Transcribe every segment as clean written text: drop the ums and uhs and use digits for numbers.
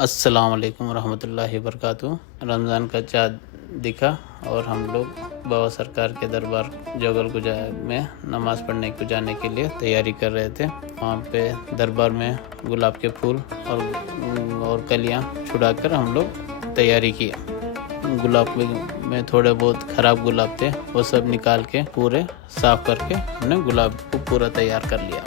अस्सलाम वालेकुम रहमतुल्लाहि वबरकातुहू। रमज़ान का चाँद दिखा और हम लोग बाबा सरकार के दरबार जोगल गुजा में नमाज़ पढ़ने को जाने के लिए तैयारी कर रहे थे। वहाँ पे दरबार में गुलाब के फूल और कलियाँ छुड़ाकर हम लोग तैयारी किया। गुलाब में थोड़े बहुत ख़राब गुलाब थे, वो सब निकाल के पूरे साफ़ करके हमने गुलाब को पूरा तैयार कर लिया।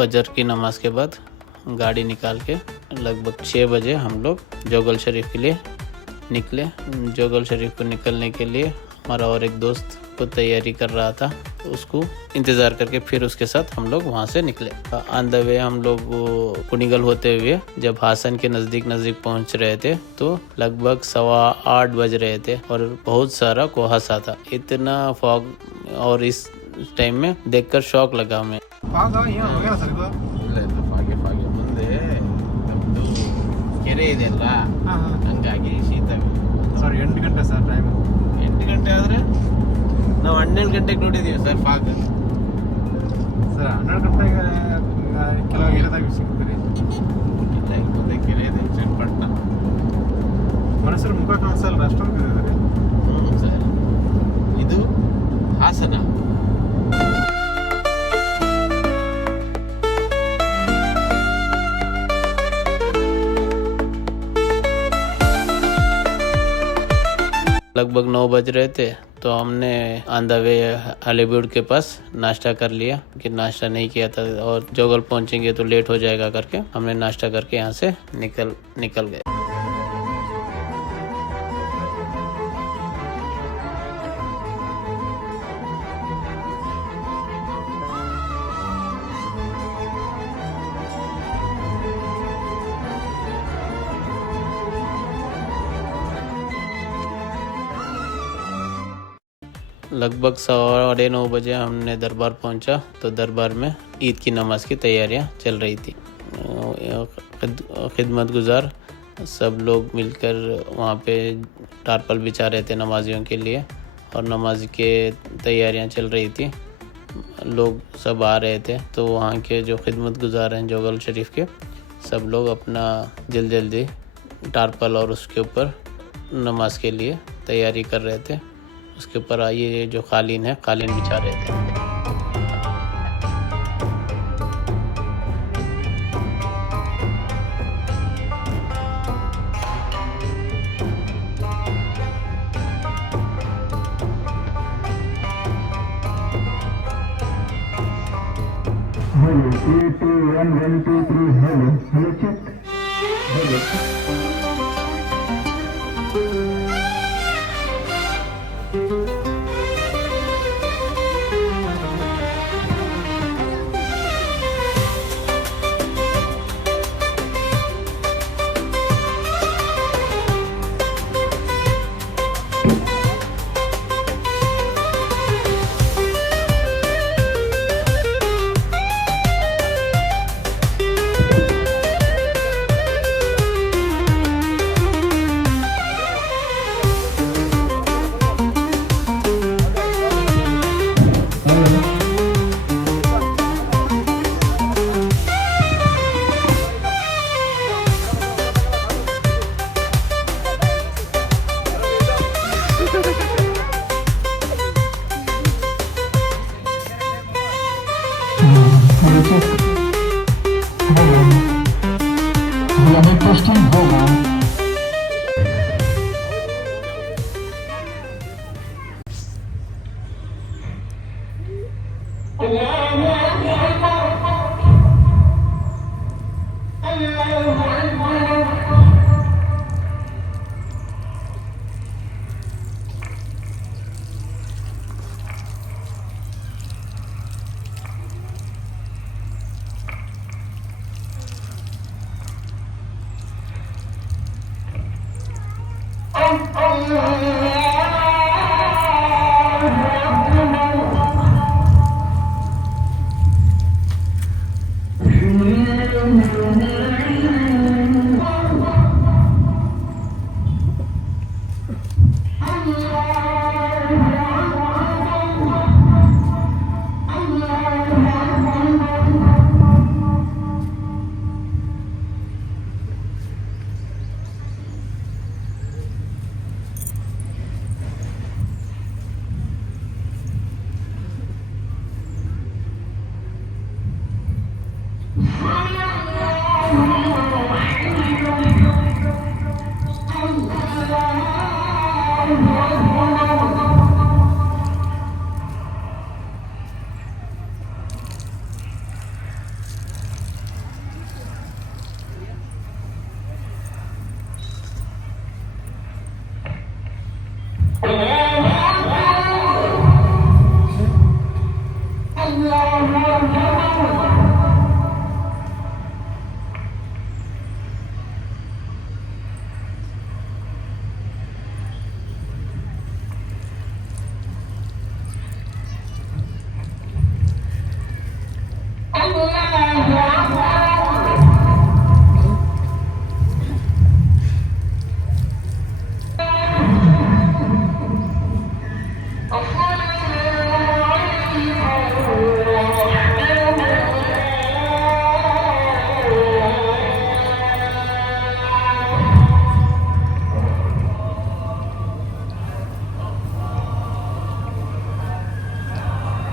फजर की नमाज के बाद गाड़ी निकाल के लगभग 6 बजे हम लोग जोगल शरीफ के लिए निकले। जोगल शरीफ को निकलने के लिए हमारा और एक दोस्त को तैयारी कर रहा था, तो उसको इंतज़ार करके फिर उसके साथ हम लोग वहाँ से निकले। ऑन द वे हम लोग कुनिगल होते हुए जब हासन के नज़दीक पहुँच रहे थे तो लगभग 8:15 बज रहे थे और बहुत सारा कुहासा था। इतना फॉग और इस टाइम में देखकर शौक लगा हमें। ಮುಂದೆ ಕೆರೆ ಇದೆಯಲ್ಲ, ಹಂಗಾಗಿ ಶೀತ. ಸರ್ 8 ಗಂಟೆ ಸರ್ ಟೈಮ್. 8 ಗಂಟೆ ಆದರೆ ನಾವು 12 ಗಂಟೆಗೆ ನೋಡಿದ್ದೀವಿ ಸರ್ ಫಾಗ್. ಸರ್ 12 ಗಂಟೆಗೆ ಕೆಲವು ಏರಿಯಾದಾಗ ಸಿಗ್ತೀರಿ. ಇಲ್ಲ, ಇಲ್ಲಿ ಮುಂದೆ ಕೆರೆ ಇದೆ, ಚನ್ನಪಟ್ಟಣ. ಮನಸ್ಸರು ಮುಖ ಕಾಣಿಸಲ್ಲ ಅಷ್ಟೊಂದು ಇದೆ. ಸರ್, ಇದು ಹಾಸನ. लगभग 9 बज रहे थे तो हमने ऑन द वे हॉलीवुड के पास नाश्ता कर लिया कि नाश्ता नहीं किया था और जोगल पहुंचेंगे तो लेट हो जाएगा करके हमने नाश्ता करके यहाँ से निकल गए। लगभग 9:15 बजे हमने दरबार पहुंचा तो दरबार में ईद की नमाज़ की तैयारियां चल रही थी। खिदमत गुजार सब लोग मिलकर वहाँ पे टारपल बिछा रहे थे नमाजियों के लिए और नमाज के तैयारियां चल रही थी। लोग सब आ रहे थे तो वहाँ के जो खिदमत गुजार हैं जोगल शरीफ के, सब लोग अपना जल्दी टारपल और उसके ऊपर नमाज के लिए तैयारी कर रहे थे। उसके ऊपर ये जो कालीन है, कालीन बिछा रहे थे। Hello, 3, 2, 1, 1, 2, 3, hello, check. Hello.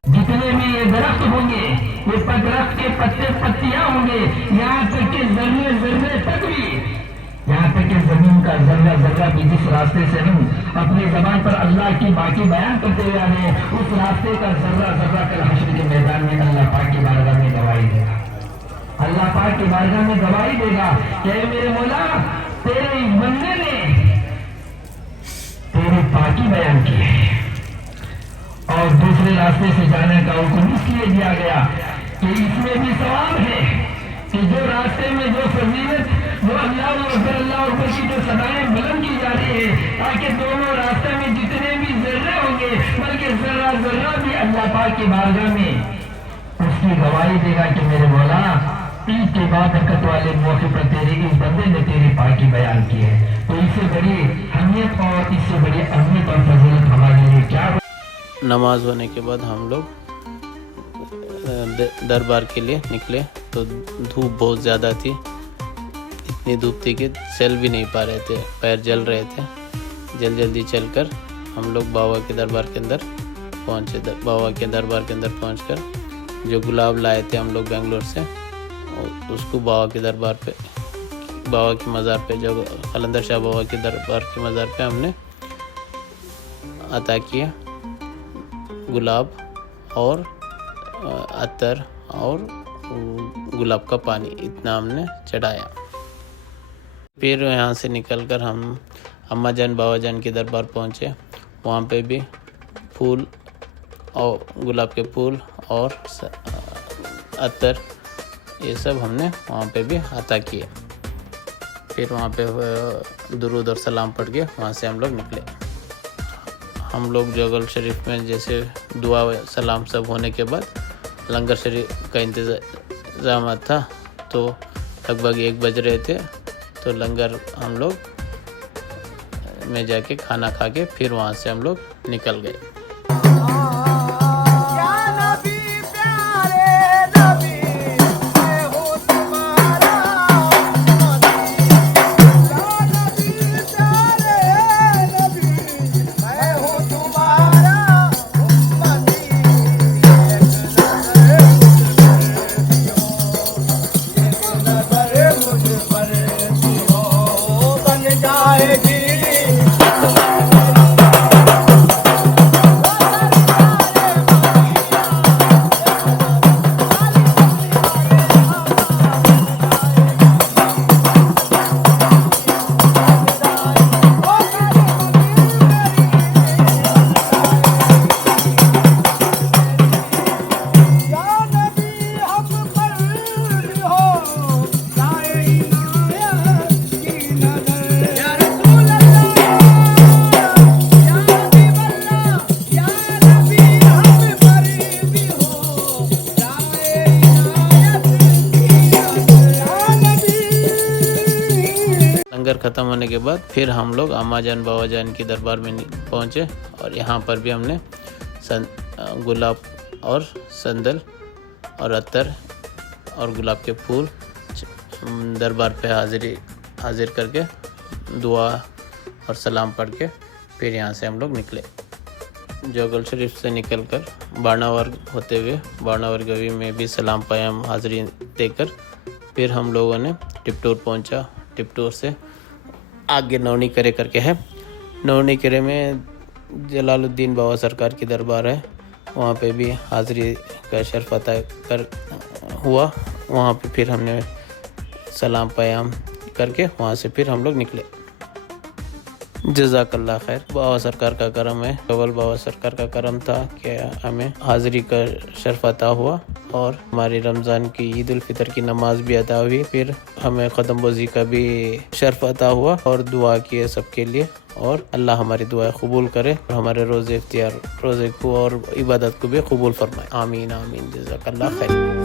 जितने भी ये दरख्त होंगे, ये दरख्त के पत्ते पत्तियां होंगे, यहाँ तक के जर्रे जर्रे तक भी, यहाँ तक के जमीन का जर्रा जर्रा भी जिस रास्ते से हम अपनी जबान पर अल्लाह की बाकी बयान करते हुए आ रहे हैं, उस रास्ते का जर्रा जर्रा कल हश्र के मैदान में अल्लाह पाक की बारगाह में गवाही देगा। अल्लाह पाक की बारगाह में गवाही देगा कि मेरे मौला, तेरे इस बंदे ने तेरी पाकी बयान की है और दूसरे रास्ते से जाने का हुक्म इसलिए दिया गया कि इसमें भी सवाब है कि जो रास्ते में जो फजीलत, वो अल्लाह की जो सदाएं बुलंद की जा रही है, ताकि दोनों रास्ते में जितने भी जर्रे होंगे, बल्कि जर्रा जर्रा भी अल्लाह पाक की बारगाह में उसकी गवाही देगा कि मेरे मौला, ईद के बाद बरकत वाले मौके पर तेरे इस बंदे ने तेरी पाकी बयान की है। तो इससे बड़ी अहमियत और इससे बड़ी अहमियत और फजीलत हमारे लिए क्या? नमाज होने के बाद हम लोग दरबार के लिए निकले तो धूप बहुत ज़्यादा थी। इतनी धूप थी कि चल भी नहीं पा रहे थे, पैर जल रहे थे। जल्दी चलकर हम लोग बाबा के दरबार के अंदर पहुँचे। बाबा के दरबार के अंदर पहुँचकर जो गुलाब लाए थे हम लोग बेंगलोर से, उसको बाबा के दरबार पे, बाबा की मज़ार पे, जो कलंदर शाह बाबा के दरबार की मज़ार पे हमने अता किया। गुलाब और अत्तर और गुलाब का पानी, इतना हमने चढ़ाया। फिर यहाँ से निकलकर हम अम्मा जान बाबा जान के दरबार पहुँचे। वहाँ पे भी फूल और गुलाब के फूल और अत्तर, ये सब हमने वहाँ पे भी अता किए। फिर वहाँ पे दुरूद और सलाम पढ़ के वहाँ से हम लोग निकले। हम लोग जोगल शरीफ में जैसे दुआ सलाम सब होने के बाद लंगर शरीफ का इंतज़ाम था, तो लगभग 1 बज रहे थे। तो लंगर हम लोग में जाके खाना खा के फिर वहाँ से हम लोग निकल गए। लंगर ख़त्म होने के बाद फिर हम लोग अम्मा जान बाबा जान की दरबार में पहुँचे और यहाँ पर भी हमने गुलाब और संदल और अत्तर और गुलाब के फूल दरबार पे हाजिर करके दुआ और सलाम पढ़ के फिर यहाँ से हम लोग निकले। जोगल शरीफ से निकलकर बाणावर होते हुए बाणावर गवी में भी सलाम पायम हाजिरी देकर फिर हम लोगों ने टिपटूर पहुंचा। टिपटूर से आगे नौनी करे करके है। नौनी करे में जलालुद्दीन बाबा सरकार की दरबार है, वहाँ पे भी हाज़िरी का शर्फ अता कर हुआ। वहाँ पे फिर हमने सलाम पयाम करके वहाँ से फिर हम लोग निकले। जज़ाकल्लाह खैर। बाबा सरकार का करम है, केवल बाबा सरकार का करम था कि हमें हाज़िरी का शर्फ अता हुआ और हमारी रमज़ान की ईद उल फितर की नमाज भी अदा हुई। फिर हमें ख़त्म का भी शर्फ अता हुआ और दुआ किए सबके लिए, और अल्लाह हमारी दुआ कबूल करे और हमारे रोज़े इफ्तियार, रोज़े को और इबादत को भी कबूल फरमाए। आमीन आमीन। जज़ाकल्लाह खैर।